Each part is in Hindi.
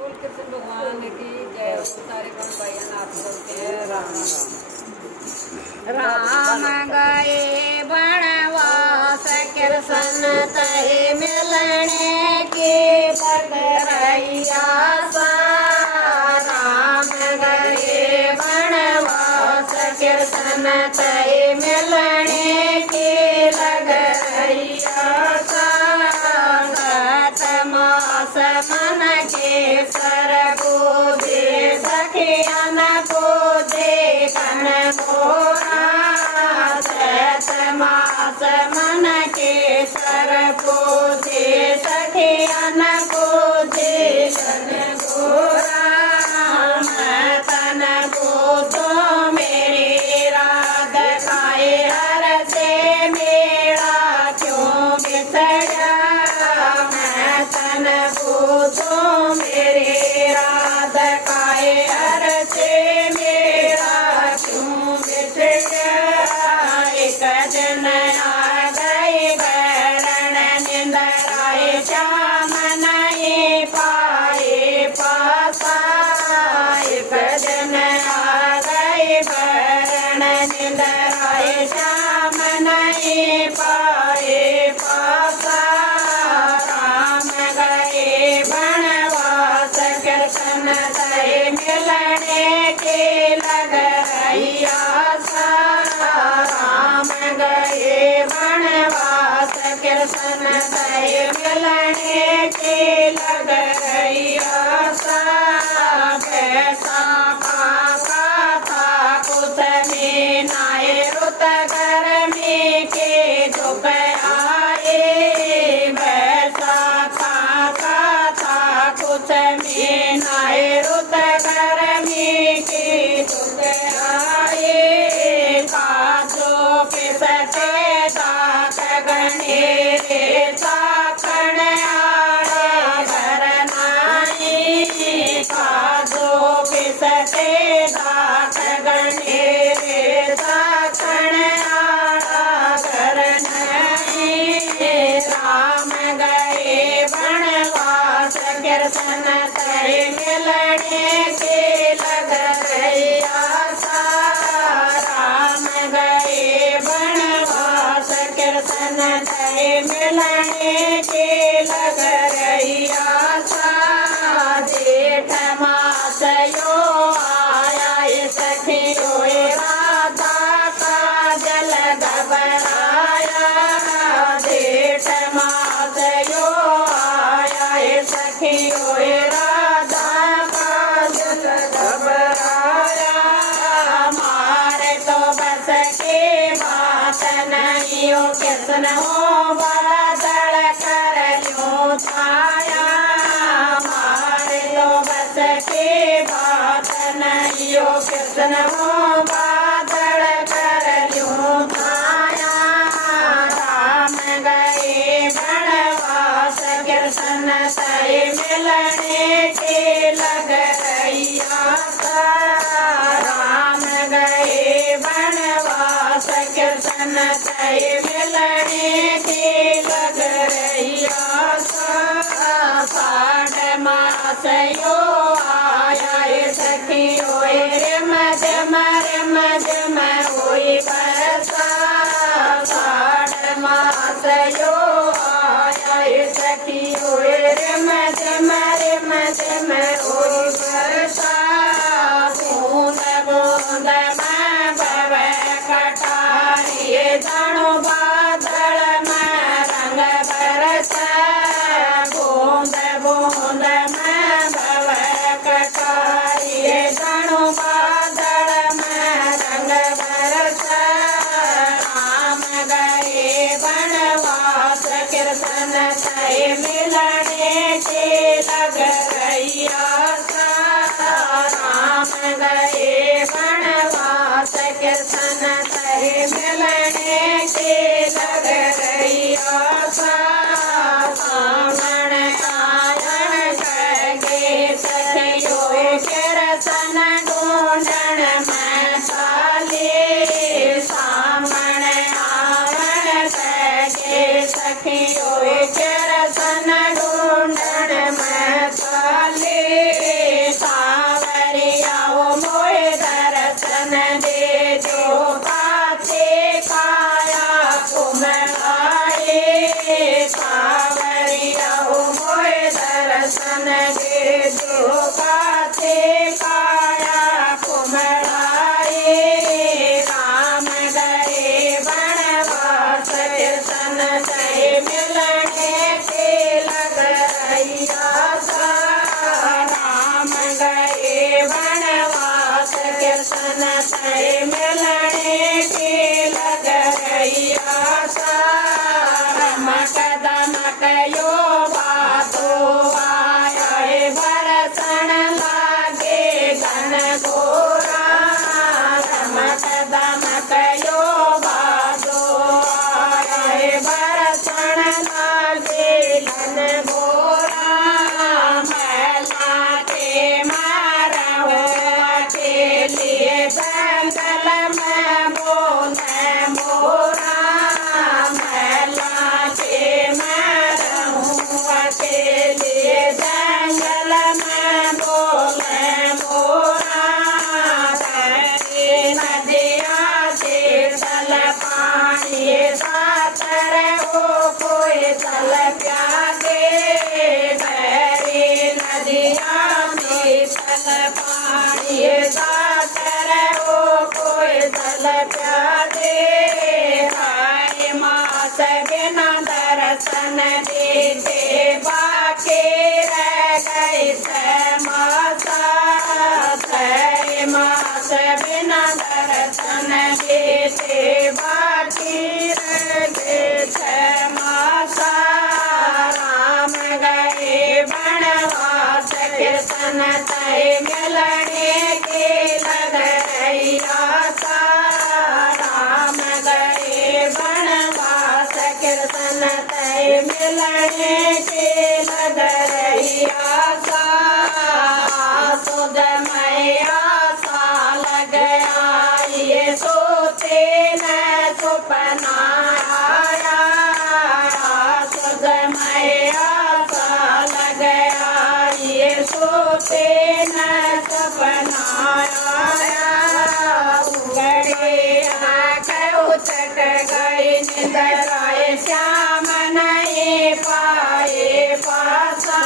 बोल कृष्ण भगवान की जय हो। सारे कौन भजन आप बोलते हैं राम राम गए वनवास कृष्ण तहि मिलने की पगरैया सा। राम गए वनवास कृष्ण तहि मिलने की लग रैया सा। मास मन के सर पूजे सखियन पूजे कन मोरा। मास मन के सर पूजे सखियन पूजे कन मोरा। तन पूजो मेरी राध खाए हर से मेरा क्यों बिछड़ा। तन पूजो मेरे राध खाए हर से मेरा क्यों बिछड़ा। एक दिन आ गई वरण निंदराए श्याम नहीं पाए पासा। एक दिन आ गई वरण निंदराए श्याम नहीं पाए पासा। वनवास कृष्ण तहि मिलने के लग रैया सा। राम गए वनवास कृष्ण तहि मिलने के लग रैया सा। पैसा पाका था कुछ में नाये रुत गर्मी के दुख आए। कुछ में नाये रुत गर्मी की दुख आए। काजो पिसते दात गणेरे ताकण आड़ा घर नाई। काजो पिसते दात गणेरे ताकण आड़ा घर नाई। राम गए वनवास कृष्ण तहि मिलने के लग रैया सा। राम गए वनवास कृष्ण तहि मिलने के लग रैया सा। जेठ मास यो आया सखियो राधा का जल घबराया। जेठ मास यो आया सखियो राधा का जल घबराया। मारे तो बस की बात नहीं हो कृष्ण हो बादल कर यूं छाया। मारे तो बस की बात नहीं हो कृष्ण हो बादल कर यूं छाया। राम गए वनवास कृष्ण तहि मिलने के लग रैया सा। राम गए वनवास कृष्ण तहि मिलने के लग रैया सा। साढ़ मास यो आया सखियो रिम झम होई बरसा। साढ़ मास यो आया सखियो रिम झम होई बरसा। बूंद बूंद में बवे कटारी जानो बादल में रंग बरसा। बूंद बूंद में बवे कटारी जानो कीर्तन गे जो गाते काया कुमड़ाए राम गए वनवास कीर्तन गए मिलने के लग रैया सा राम गए वनवास कीर्तन गए मिलने के लग रैया सा रमक दमक यो बातो आए बरसन लागे घन घोरा रमक दमक यो बातो आए बरसन लागे घन घोरा मैला के मारो अकेले जंगल में बोले मोरा मैला के मारो अकेले जंगल में बोले मोरा नदिया के तल पानी सातर हो कोई तल प्यादे बहरी नदिया के तल पानी सातर हो कोई तल प्यादे हाय मास बिना दर्शन देते बाके रह गए मासा मास बिना दर्शन देते बाकी रह गए मासा राम गए वनवास कीर्तन तय मिलने के लग रैया सा राम गए वनवास कीर्तन तय मिलने के लग रैया सा सुध मैया सा लग आए सोते न सुपना आया सुध मैया सा लग आए सोते न सपना आया उगड़े आँख उचट गई निंदर आए श्याम नहीं पाए पासा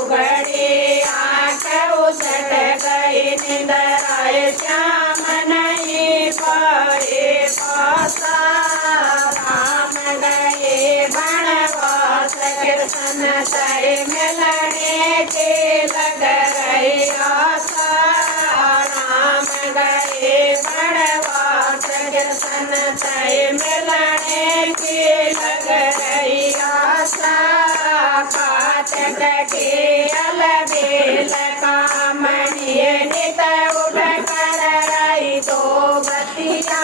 उगड़े आँख उचट गई निंदर आए श्याम नहीं पाए पासा राम गए वनवास कीर्तन तय मिलने के लग रैया सा राम गए वनवास कीर्तन तय मिलने के लग रैया सा काटक के अलबेल कामणिये नित उठ कर रही दो बतिया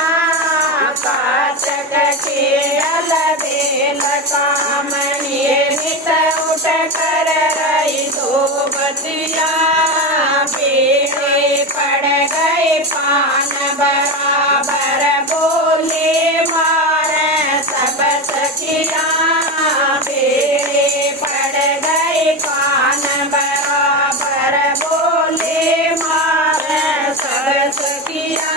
काटक के अलबेल कामणिये नित उठ कर रही दो बतिया बेड़े पड़ गए पान बराबर बोले मारे सब सखिया बेड़े पड़ गए पान बराबर बोले मारे सब सखिया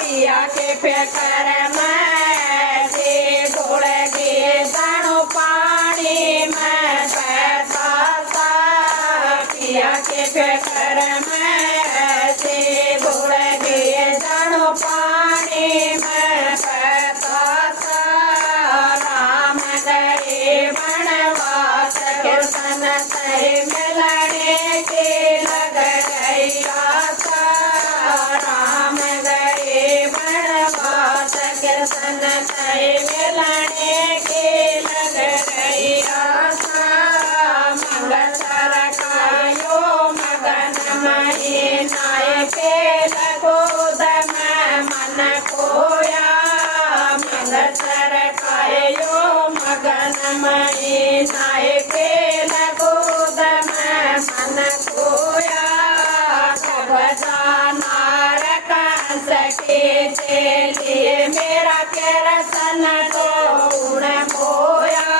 पिया के फेकर में से घोड़ गे दानो पानी में बैठा सा पिया के फेकर में से घोड़ गे दानो पानी में बैठा सा राम गए वनवास कीर्तन तय मिलने के लग रैया सा राम गए वनवास कीर्तन तय मिलने के लग रैया सा मंगल सरकायो मगन मही नाय के लगोद में मन खोया मंगल सरकायो मगन मही नाय के लगोद में मन खोया कब जानार कंस के चेलिए मेरा केरसन को उड़ मोया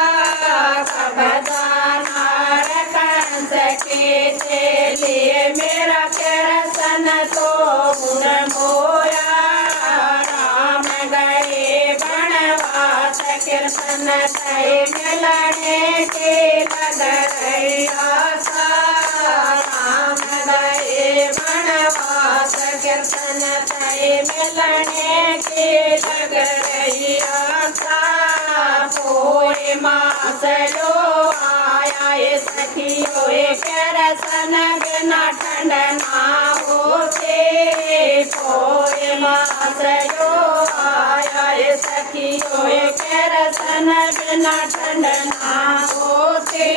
कब जानार कंस के चेलिए मेरा केरसन तो उड़ मोया राम गए वनवास कीर्तन तय मिलने के लग रैया मास लो आया ये सखियों करसन बिना ठंड ना होते पोए मास लो आया ये सखियों करसन बिना ठंड ना होते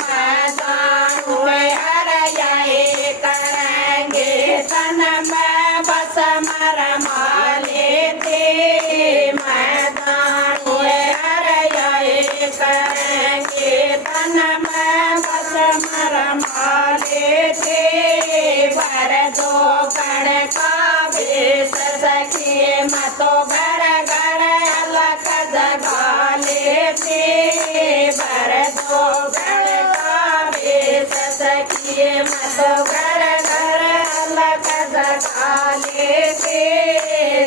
मैं जानू हर ये करेंगे तन में बस मर माले थे मैं जानू हर ये करेंगे तन में बस मर माले थे भर दो कण का बेस सखी मतो घर घर अलग जगा लेते भर दो कण का बेस सखी मतो घर घर अलग जगा लेते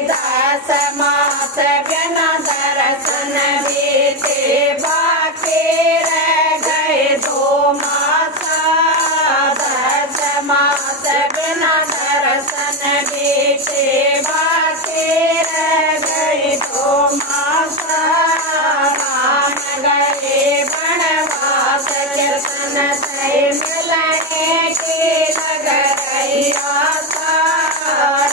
दास मास बिना दर्शन देते बाकी रह गए दो मासा दस मास बिना दर्शन देते बाकी रह गए दो मासा राम गए वनवास कीर्तन से मिलने की लग रही आशा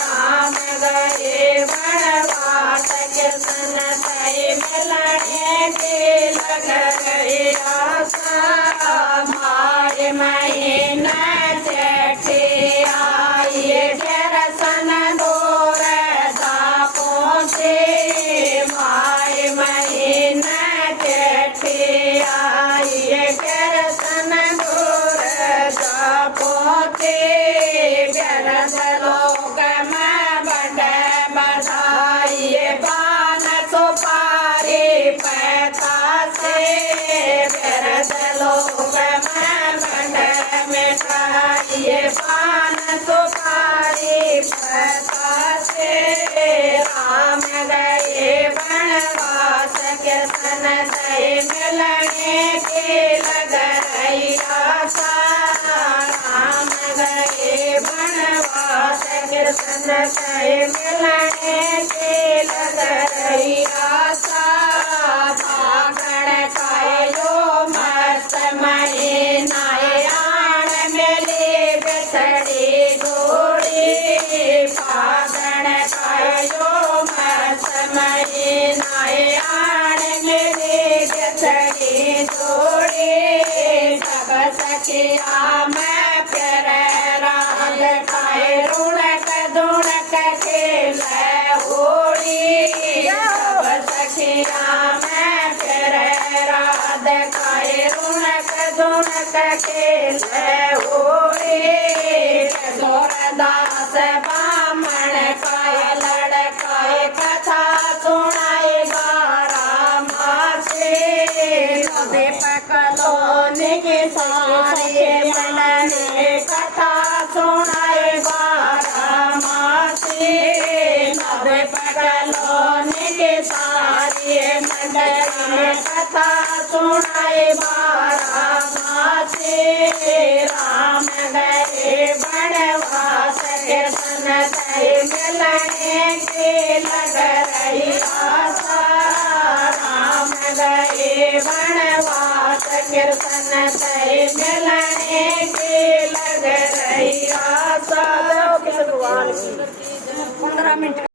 राम गए वनवास कीर्तन से मिलने की लग रही आशा मार महीना चेठी आई सन दूर दा पहुँचे मार महीना चेठी आई सन दूर दा पहुँचे गरज लोग में बड़े बधाई पान सुपारी पैसा से गरज लोग में बड़े मिठाई पान सुपारी पैसा से राम गए वनवास कीर्तन से मिलने की लग रही आशा राम गए वनवास कीर्तन से मिलने की लग रही आशा फागण कायो मस्त महीना आण मिली बिछड़ी घोड़ी फागण कायो मस्त महीना आण मिली बिछड़ी घोड़ी सब सखिया मैं फिर राग खाए रुणक दुणक खेल होली सब सखिया मैं फिर राध खाए रुणक दुणक खेल होली जोरदास बामण खाए लड़काए कथा सुनाए बारा मासे नवे पकलो निगे सारे मनने कथा सुनाए बारा मासे नवे पकलो निगे सारे मंडली कथा सुनाए बारा मासे राम गए वनवास कीर्तन से मिलने की लग रही आशा राम गए वनवास कीर्तन से मिलने की लग रही आशा 15 मिनट